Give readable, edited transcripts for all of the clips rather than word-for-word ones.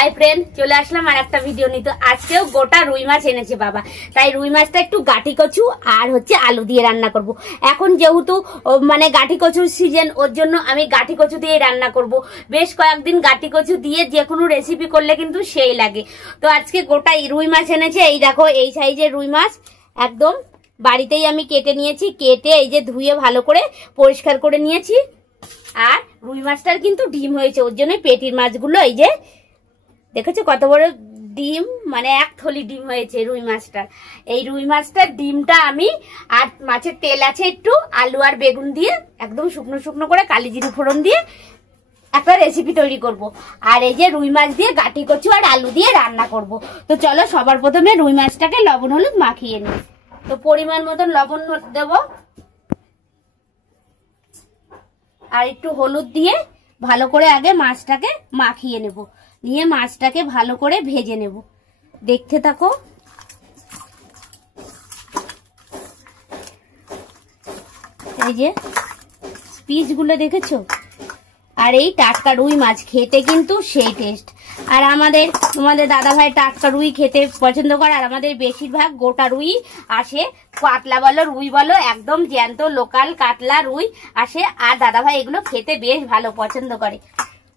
Hi friend, চলে আসলাম আর একটা video নিয়ে। তো আজকেও গোটা রুই মাছ এনেছে বাবা, তাই রুই মাছটা একটু গাটি কচু আর আলু দিয়ে রান্না করব। এখন যেহেতু মানে গাটি কচুর সিজন, ওর জন্য আমি গাটি কচু দিয়ে রান্না করব। বেশ কয়েকদিন গাটি কচু দিয়ে যে কোনো রেসিপি করলে কিন্তু সেই লাগে। তো আজকে গোটা রুই মাছ এনেছে। এই দেখো, এই সাইজের রুই মাছ একদম বাড়িতেই আমি কেটে নিয়েছি। কেটে এই যে ধুয়ে ভালো করে পরিষ্কার করে নিয়েছি। আর রুই মাছটার কিন্তু ডিম হয়েছে, ওর জন্য পেটির মাছগুলো এই যে দেখেছো কত বড় ডিম, মানে এক থলি ডিম হয়েছে রুই মাছটার। এই রুই মাছটার ডিমটা আমি আর মাছের তেল আছে একটু, আলু আর বেগুন দিয়ে একদম শুকনো শুকনো করে কালি জিরে ফোড়ন দিয়ে একটা রেসিপি তৈরি করব। আর এই যে রুই মাছ দিয়ে গাটি কচু আর আলু দিয়ে রান্না করব। তো চলো সবার প্রথমে রুই মাছটাকে লবণ হলুদ মাখিয়ে নিই। তো পরিমাণ মতন লবণ দেব আর একটু হলুদ দিয়ে ভালো করে আগে মাছটাকে মাখিয়ে নেব। নিয়ে মাছটাকে ভালো করে ভেজে নেব। দেখতে থাকো। এই যে পিসগুলো দেখেছো? আর এই টাটকা রুই মাছ খেতে কিন্তু সেই টেস্ট। আর তোমাদের দাদা ভাই টাটকা রুই খেতে পছন্দ করে। আর আমাদের বেশিরভাগ গোটা রুই আসে, কাতলা বলো রুই বলো, একদম জ্যান্ত লোকাল কাতলা রুই আসে। আর দাদা ভাই এগুলো খেতে বেশ ভালো পছন্দ করে।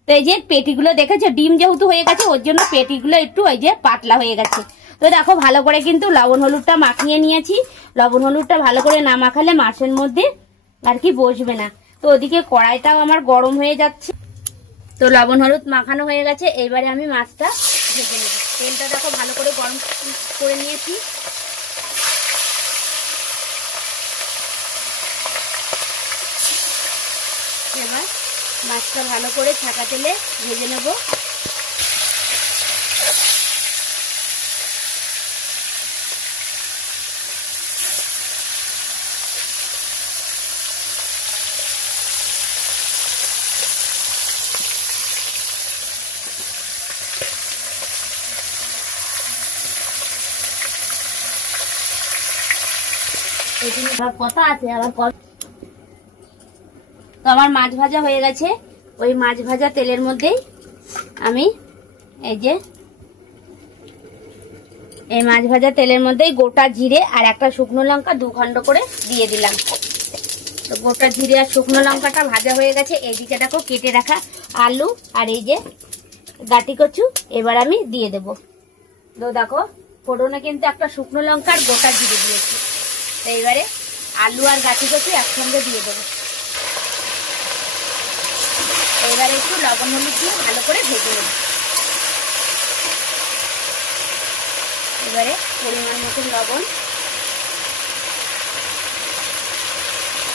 তো এই যে পেটিগুলো দেখেছো, ডিম যেহেতু হয়ে গেছে ওর জন্য পেটিগুলো একটু ওই যে পাতলা হয়ে গেছে। তো দেখো ভালো করে কিন্তু লবণ হলুদটা মাখিয়ে নিয়েছি। লবণ হলুদটা ভালো করে না মাখালে মাছের মধ্যে আর কি বসবে না। তো ওদিকে কড়াইটাও আমার গরম হয়ে যাচ্ছে। তো লবণ হলুদ মাখানো হয়ে গেছে, এইবারে আমি মাছটা ভেজে নেব। তেলটা দেখো ভালো করে গরম করে নিয়েছি। এবার মাছটা ভালো করে ছাকা তেলে ভেজে নেব। কথা আছে আবার। তো আমার মাছ ভাজা হয়ে গেছে। ওই মাছ ভাজা তেলের মধ্যেই আমি এই মাছ ভাজা তেলের মধ্যেই গোটা জিরে আর একটা শুকনো লঙ্কা 2 খণ্ড করে দিয়ে দিলাম। তো গোটা জিরে আর শুকনো লঙ্কাটা ভাজা হয়ে গেছে। এইদিকে দেখো কেটে রাখা আলু আর এই যে গাটি কচু এবার আমি দিয়ে দেব। তো দেখো ফোড়নে কিন্তু একটা শুকনো লঙ্কা আর গোটা জিরে দিয়েছি। তো এবারে আলু আর গাটি কচু একসঙ্গে দিয়ে দেবো। এবারে একটু লবণ হলুদ দিয়ে ভালো করে ভেজে নেব। এবারে পরিমাণ মতন লবণ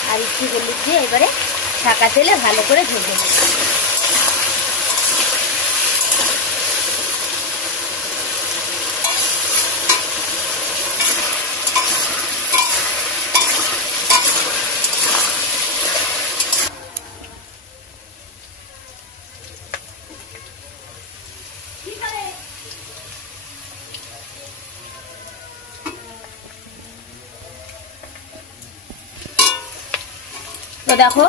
আর একটু হলুদ দিয়ে এবারে ছাকা তেলে ভালো করে ভেজে নেব। তো দেখো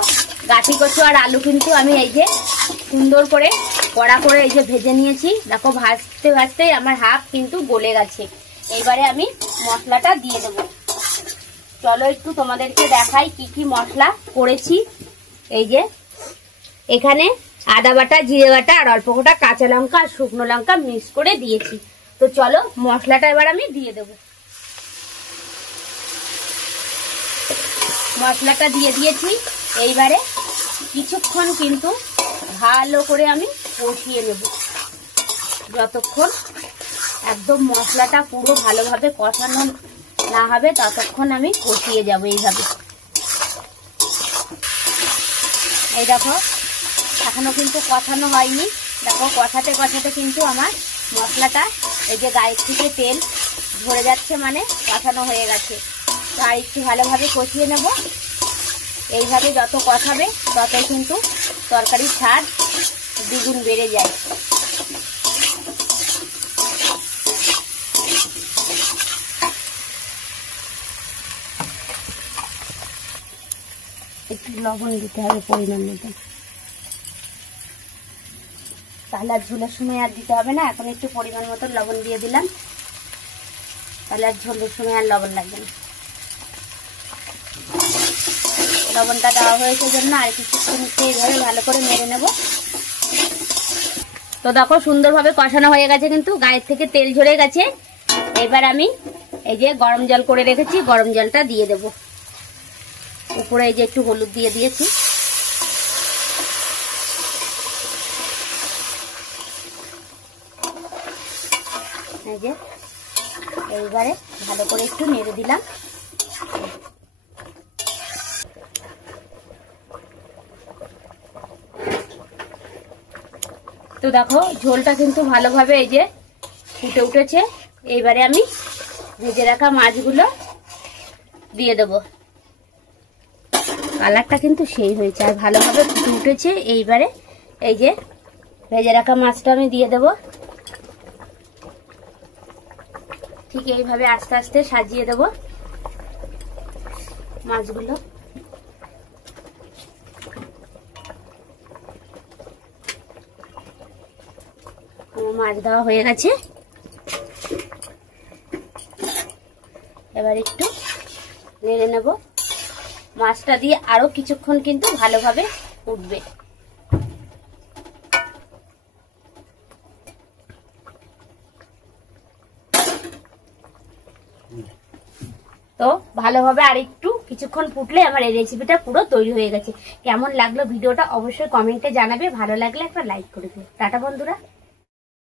গাটি কচু আর আলু কিন্তু আমি এই যে সুন্দর করে কড়া করে এই যে ভেজে নিয়েছি। দেখো ভাজতে ভাজতে আমার হাফ কিন্তু গলে গেছে। এইবারে আমি মশলাটা দিয়ে দেব। চলো একটু তোমাদেরকে দেখাই কি কি মশলা করেছি। এই যে এখানে আদা বাটা, জিরে বাটা আর অল্প কটা কাঁচা লঙ্কা আর শুকনো লঙ্কা মিক্স করে দিয়েছি। তো চলো মশলাটা এবার আমি দিয়ে দেব। মশলাটা দিয়ে দিয়েছি। এইবারে কিছুক্ষণ কিন্তু ভালো করে আমি কষিয়ে নেব। যতক্ষণ একদম মশলাটা পুরো ভালোভাবে কষানো না হবে ততক্ষণ আমি কষিয়ে যাব এইভাবে। এই দেখো এখনো কিন্তু কষানো হয়নি। দেখো কষাতে কষাতে কিন্তু আমার মশলাটা এই যে গায়ের থেকে তেল ঝরে যাচ্ছে, মানে কষানো হয়ে গেছে। তো আর একটু ভালোভাবে কষিয়ে নেব। এইভাবে যত কষাবে ততই কিন্তু তরকারির স্বাদ দ্বিগুণ বেড়ে যায়। একটু লবণ দিতে হবে পরিমাণ মতো। তাহলে আর ঝোলের সময় আর দিতে হবে না। এখন একটু পরিমাণ মতো লবণ দিয়ে দিলাম, তাহলে আর ঝোলের সময় আর লবণ লাগবে না। লবণটা দেওয়া হয়েছে জন্য আর কিছুক্ষণ এইভাবে ভালো করে নেড়ে নেব। তো দেখো সুন্দরভাবে কষানো হয়ে গেছে, কিন্তু গায়ের থেকে তেল ঝরে গেছে। এবার আমি এই যে গরম জল করে রেখেছি, গরম জলটা দিয়ে দেব। উপরে এই যে একটু হলুদ দিয়ে দিয়েছি। এই যে এইবারে ভালো করে একটু নেড়ে দিলাম। তো দেখো ঝোলটা কিন্তু ভালোভাবে এই যে ফুটে উঠেছে। এইবারে আমি ভেজে রাখা মাছগুলো দিয়ে দেবো। কালারটা কিন্তু সেই হয়েছে আর ভালোভাবে ফুটে উঠেছে। এইবারে এই যে ভেজে রাখা মাছটা আমি দিয়ে দেব। ঠিক এইভাবে আস্তে আস্তে সাজিয়ে দেব মাছগুলো। মাছ দেওয়া হয়ে গেছে। এবার একটু নেড়ে নেব। মাছটা দিয়ে আরো কিছুক্ষণ কিন্তু ভালোভাবে উঠবে। তো ভালোভাবে আর একটু কিছুক্ষণ ফুটলে আমার এই রেসিপিটা পুরো তৈরি হয়ে গেছে। কেমন লাগলো ভিডিওটা অবশ্যই কমেন্টে জানাবে। ভালো লাগলে একটা লাইক করে দিও। টাটা বন্ধুরা।